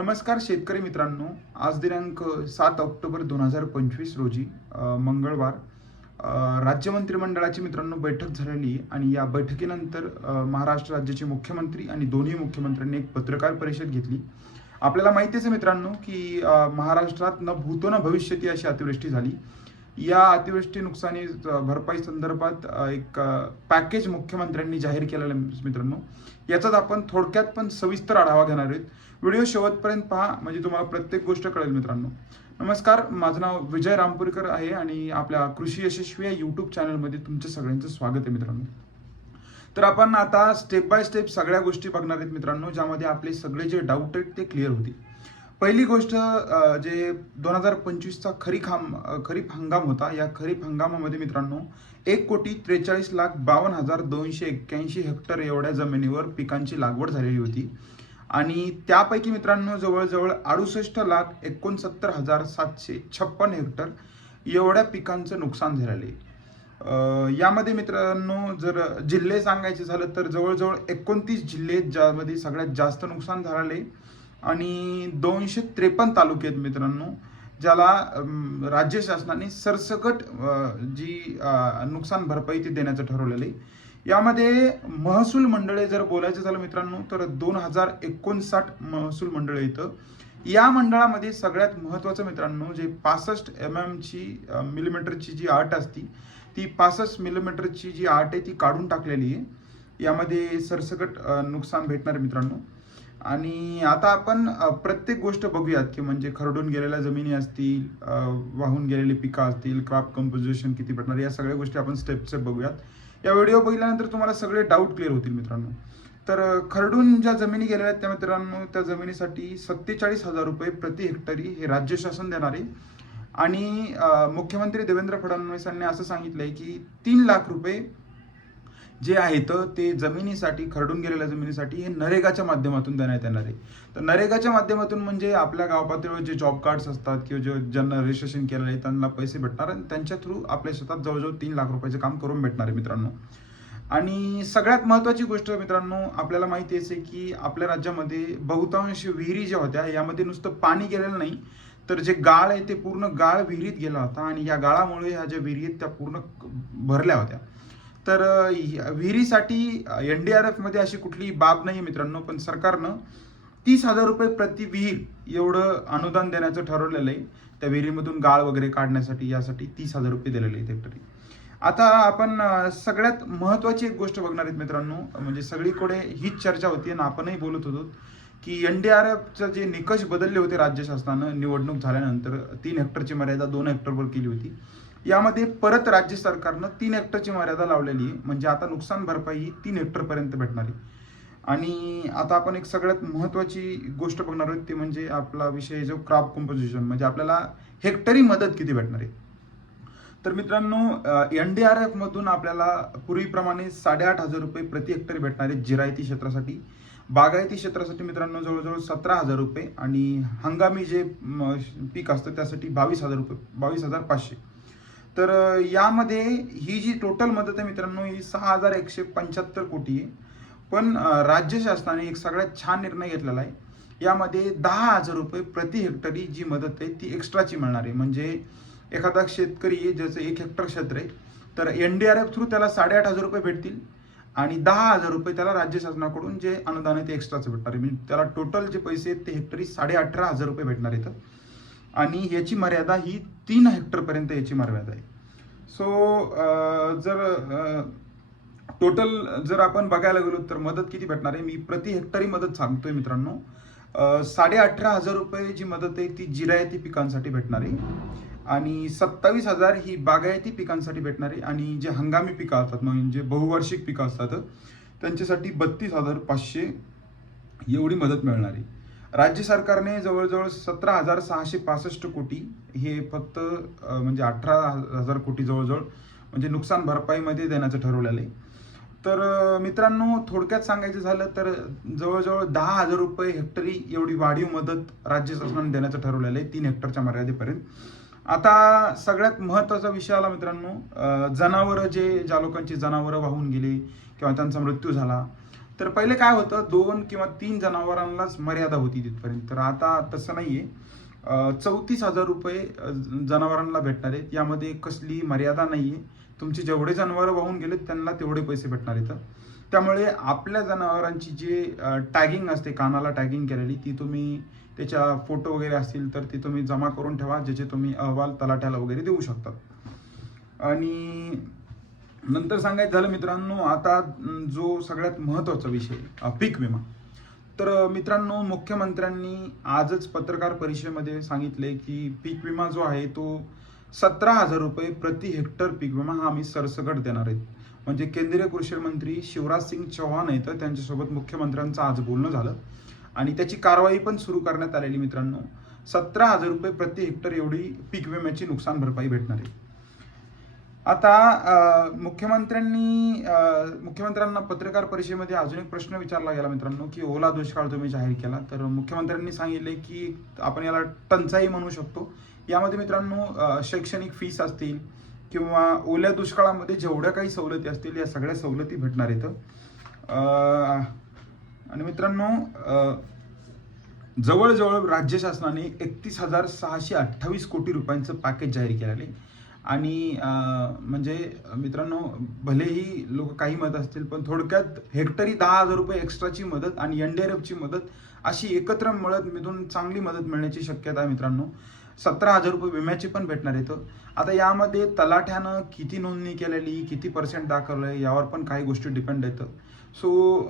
नमस्कार शेतकरी मित्रांनो. आज दिनांक 7 ऑक्टोबर 2025 रोजी मंगळवार राज्य मंत्रिमंडळाची मित्रांनो बैठक झालेली आहे आणि या बैठकीनंतर महाराष्ट्र राज्याचे मुख्यमंत्री आणि दोन्ही मुख्यमंत्र्यांनी एक पत्रकार परिषद घेतली. आपल्याला माहितीच आहे मित्रांनो की महाराष्ट्रात न भूतो न भविष्यती अशी अतिवृष्टी झाली. या अतिवृष्टी नुकसानी भरपाई संदर्भात एक पॅकेज मुख्यमंत्र्यांनी जाहीर केलेलं आहे मित्रांनो. याचाच आपण थोडक्यात पण सविस्तर आढावा घेणार आहोत. व्हिडिओ शेवटपर्यंत पहा म्हणजे तुम्हाला प्रत्येक गोष्ट कळेल मित्रांनो. नमस्कार, माझं नाव विजय रामपुरीकर आहे आणि आपल्या कृषी यशस्वी या यूट्यूब चॅनलमध्ये तुमचं सगळ्यांचं स्वागत आहे मित्रांनो. तर आपण आता स्टेप बाय स्टेप सगळ्या गोष्टी बघणार आहेत मित्रांनो, ज्यामध्ये आपले सगळे जे डाऊट आहेत ते क्लिअर होतील. पहिली गोष्ट जे 2025चा खरीप हंगाम होता. या खरीप हंगामामध्ये मित्रांनो 1,43,52,281 हेक्टर एवढ्या जमिनीवर पिकांची लागवड झालेली होती आणि त्यापैकी मित्रांनो जवळजवळ 68,69,756 हेक्टर एवढ्या पिकांचं नुकसान झालेलं आहे. यामध्ये मित्रांनो जर जिल्हे सांगायचे झालं तर जवळजवळ 29 जिल्हे ज्यामध्ये सगळ्यात जास्त नुकसान झालेले आणि 253 तालुके आहेत मित्रांनो, ज्याला राज्य शासनाने सरसकट जी नुकसान भरपाई ती देण्याचं ठरवलेलं आहे. यामध्ये महसूल मंडळे जर बोलायचं झालं मित्रांनो तर 2059 महसूल मंडळे येतं. या मंडळामध्ये सगळ्यात महत्त्वाचं मित्रांनो जे 65 मिलीमीटरची जी आट असती ती 65 मिलीमीटरची जी आट आहे ती काढून टाकलेली आहे. यामध्ये सरसकट नुकसान भेटणार मित्रांनो. आणि आता आपण प्रत्येक गोष्ट बघूयात की म्हणजे खरडून गेलेल्या जमिनी असतील, वाहून गेलेली पिकं असतील, क्रॉप कंपोजिशन किती भेटणार, या सगळ्या गोष्टी आपण स्टेप स्टेप बघूयात. या व्हिडिओ बघितल्यानंतर तुम्हाला सगळे डाऊट क्लिअर होतील मित्रांनो. तर खरडून ज्या जमिनी गेलेल्या आहेत त्या मित्रांनो त्या जमिनीसाठी 47,000 रुपये प्रति हेक्टरी हे राज्य शासन देणार आहे. आणि मुख्यमंत्री देवेंद्र फडणवीसांनी असं सांगितलंय की 3 लाख रुपये जे आहेत ते जमिनीसाठी, खरडून गेलेल्या जमिनीसाठी हे नरेगाच्या माध्यमातून देण्यात येणार आहे. तर नरेगाच्या माध्यमातून म्हणजे आपल्या गाव पातळीवर जे जॉब कार्ड्स असतात किंवा जे ज्यांना रजिस्ट्रेशन केलं आहे त्यांना पैसे भेटणार आणि त्यांच्या थ्रू आपल्या शेतात जवळजवळ 3 लाख रुपयाचं काम करून भेटणार आहे मित्रांनो. आणि सगळ्यात महत्त्वाची गोष्ट मित्रांनो, आपल्याला माहिती आहे की आपल्या राज्यामध्ये बहुतांश विहिरी ज्या होत्या यामध्ये नुसतं पाणी गेलेलं नाही, तर जे गाळ आहे ते पूर्ण गाळ विहिरीत गेला होता आणि या गाळामुळे ह्या ज्या विहिरी आहेत त्या पूर्ण भरल्या होत्या. तर विहिरीसाठी NDRF मध्ये अशी कुठली बाब नाही मित्रांनो, पण सरकारनं 30,000 रुपये प्रति विहीर एवढं अनुदान देण्याचं ठरवलेलं आहे. त्या विहिरीमधून गाळ वगैरे काढण्यासाठी यासाठी 30,000 रुपये दिलेले आहेत हेक्टरी. आता आपण सगळ्यात महत्त्वाची एक गोष्ट बघणार आहेत मित्रांनो, म्हणजे सगळीकडे हीच चर्चा होती आणि आपणही बोलत होतो की NDRFचे जे निकष बदलले होते राज्य शासनानं निवडणूक झाल्यानंतर 3 हेक्टरची मर्यादा 2 हेक्टरवर केली होती. यामध्ये परत राज्य सरकारनं 3 हेक्टरची मर्यादा लावलेली आहे, म्हणजे आता नुकसान भरपाई ही 3 हेक्टरपर्यंत भेटणार आहे. आणि आता आपण एक सगळ्यात महत्त्वाची गोष्ट बघणार आहोत ती म्हणजे आपला विषय जो क्रॉप कंपोजिशन, म्हणजे आपल्याला हेक्टरी मदत किती भेटणार आहे. तर मित्रांनो NDRF मधून आपल्याला पूर्वीप्रमाणे 8,500 रुपये प्रति हेक्टरी भेटणार आहेत जिरायती क्षेत्रासाठी. बागायती क्षेत्रासाठी मित्रांनो जवळजवळ 17,000 रुपये आणि हंगामी जे पीक असतं त्यासाठी 22,000 रुपये, 22,500. तर यामध्ये ही जी टोटल मदत आहे मित्रांनो ही 6,175 कोटी आहे. पण राज्य शासनाने एक सगळ्यात छान निर्णय घेतलेला आहे. यामध्ये 10,000 रुपये प्रति हेक्टरी जी मदत आहे ती एक्स्ट्राची मिळणार आहे. म्हणजे एखादा शेतकरी ज्याचं 1 हेक्टर क्षेत्र आहे तर NDRF थ्रू त्याला 8,500 रुपये भेटतील आणि 10,000 रुपये त्याला राज्य शासनाकडून जे अनुदान आहे ते एक्स्ट्राचं भेटणार आहे. म्हणजे त्याला टोटल जे पैसे आहेत ते हेक्टरी 18,500 रुपये भेटणार आहेत आणि याची मर्यादा ही 3 हेक्टरपर्यंत याची मर्यादा आहे. सो जर टोटल जर आपण बघायला गेलो तर मदत किती भेटणार आहे, मी प्रति हेक्टरी मदत सांगतोय मित्रांनो. 18,500 रुपये जी मदत आहे ती जिरायती पिकांसाठी भेटणार आहे आणि 27,000 ही बागायती पिकांसाठी भेटणार आहे आणि जे हंगामी पिकं असतात म्हणजे बहुवार्षिक पिकं असतात त्यांच्यासाठी 32,500 एवढी मदत मिळणार आहे. राज्य सरकारने जवळजवळ 17,665 कोटी हे फक्त म्हणजे 18,000 कोटी जवळजवळ म्हणजे नुकसान भरपाईमध्ये देण्याचं ठरवलेलं आहे. तर मित्रांनो थोडक्यात सांगायचं झालं तर जवळजवळ 10,000 रुपये हेक्टरी एवढी वाढीव मदत राज्य शासनाने देण्याचं ठरवलेलं आहे 3 हेक्टरच्या मर्यादेपर्यंत. आता सगळ्यात महत्त्वाचा विषय आला मित्रांनो, जनावरं ज्या लोकांची जनावरं वाहून गेली किंवा त्यांचा मृत्यू झाला तर पहिले काय होतं, 2 किंवा 3 जनावरांनाच मर्यादा होती तिथपर्यंत. तर आता तसं नाहीये. 34,000 रुपये जनावरांना भेटणार आहेत. यामध्ये कसली मर्यादा नाहीये. तुमचे जेवढे जनावरं वाहून गेलेत त्यांना तेवढे पैसे भेटणार आहेत. त्यामुळे आपल्या जनावरांची जी टॅगिंग असते, कानाला टॅगिंग केलेली, ती तुम्ही त्याच्या फोटो वगैरे असतील तर ते तुम्ही जमा करून ठेवा, ज्याचे तुम्ही अहवाल तलाठ्याला वगैरे देऊ शकतात. आणि नंतर सांगायचं झालं मित्रांनो, आता जो सगळ्यात महत्त्वाचा विषय, पीक विमा. तर मित्रांनो, मुख्यमंत्र्यांनी आजच पत्रकार परिषदेमध्ये सांगितले की पीक विमा जो आहे तो 17,000 रुपये प्रति हेक्टर पीक विमा हा आम्ही सरसकट देणार आहेत. म्हणजे केंद्रीय कृषी मंत्री शिवराज सिंग चौहान आहेत, त्यांच्यासोबत मुख्यमंत्र्यांचं आज बोलणं झालं आणि त्याची कारवाई पण सुरू करण्यात आलेली. मित्रांनो, 17,000 रुपये प्रति हेक्टर एवढी पीक विम्याची नुकसान भरपाई भेटणार आहे. आता मुख्यमंत्र्यांना पत्रकार परिषदेमध्ये अजून एक प्रश्न विचारला गेला मित्रांनो, की ओला दुष्काळ तुम्ही जाहीर केला. तर मुख्यमंत्र्यांनी सांगितले की आपण याला टंचाई म्हणू शकतो. यामध्ये मित्रांनो शैक्षणिक फीस असतील किंवा ओल्या दुष्काळामध्ये जेवढ्या काही सवलती असतील या सगळ्या सवलती भेटणार आहेत. आणि मित्रांनो, जवळजवळ राज्य शासनाने 31,628 कोटी रुपयांचं पॅकेज जाहीर केलेलं आहे. आणि म्हणजे मित्रांनो, भलेही लोक काही म्हणत असतील, पण थोडक्यात हेक्टरी 10,000 रुपये एक्स्ट्राची मदत आणि एनडीआरएफची मदत अशी एकत्र मिळून चांगली मदत मिळण्याची शक्यता आहे मित्रांनो. 17,000 रुपये विम्याची पण भेटणार आहेत. आता यामध्ये तलाठ्यानं किती नोंदणी केलेली, किती % दाखवलं यावर पण काही गोष्टी डिपेंड येतं. सो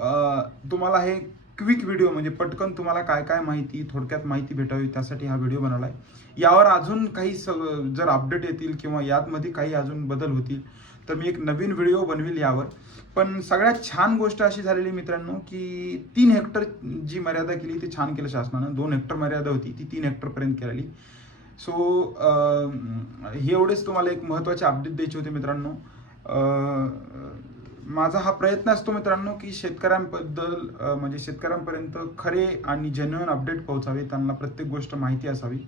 तुम्हाला हे क्विक व्हिडिओ म्हणजे पटकन तुम्हाला काय काय माहिती, थोडक्यात माहिती भेटावी त्यासाठी हा व्हिडिओ बनवला आहे. यावर अजून काही जर अपडेट येतील किंवा यामध्ये काही अजून बदल होतील तर मी एक नवीन व्हिडिओ बनविल यावर. पण सगळ्यात छान गोष्ट अशी झालेली मित्रांनो, की 3 हेक्टर जी मर्यादा केली ती छान केलं शासनानं. 2 हेक्टर मर्यादा होती, ती 3 हेक्टरपर्यंत केलेली. सो हे एवढेच तुम्हाला एक महत्त्वाचे अपडेट द्यायचे होते मित्रांनो. माझा हा प्रयत्न असतो मित्रांनो, की शेतकऱ्यांबद्दल म्हणजे शेतकऱ्यांपर्यंत खरे आणि जेन्युइन अपडेट पोहोचावे, त्यांना प्रत्येक गोष्ट माहिती असावी.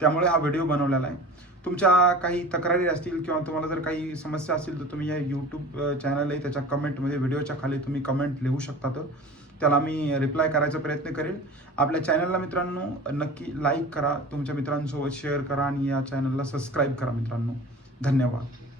त्यामुळे हा व्हिडिओ बनवलेला आहे. तुमच्या काही तक्रारी असतील किंवा तुम्हाला जर काही समस्या असतील तर तुम्ही या यूट्यूब चॅनल आहे त्याच्या कमेंटमध्ये, व्हिडिओच्या खाली तुम्ही कमेंट लिहू शकतात. त्याला मी रिप्लाय करायचा प्रयत्न करेल. आपल्या चॅनलला मित्रांनो नक्की लाईक करा, तुमच्या मित्रांसोबत शेअर करा आणि या चॅनलला सबस्क्राईब करा मित्रांनो. धन्यवाद.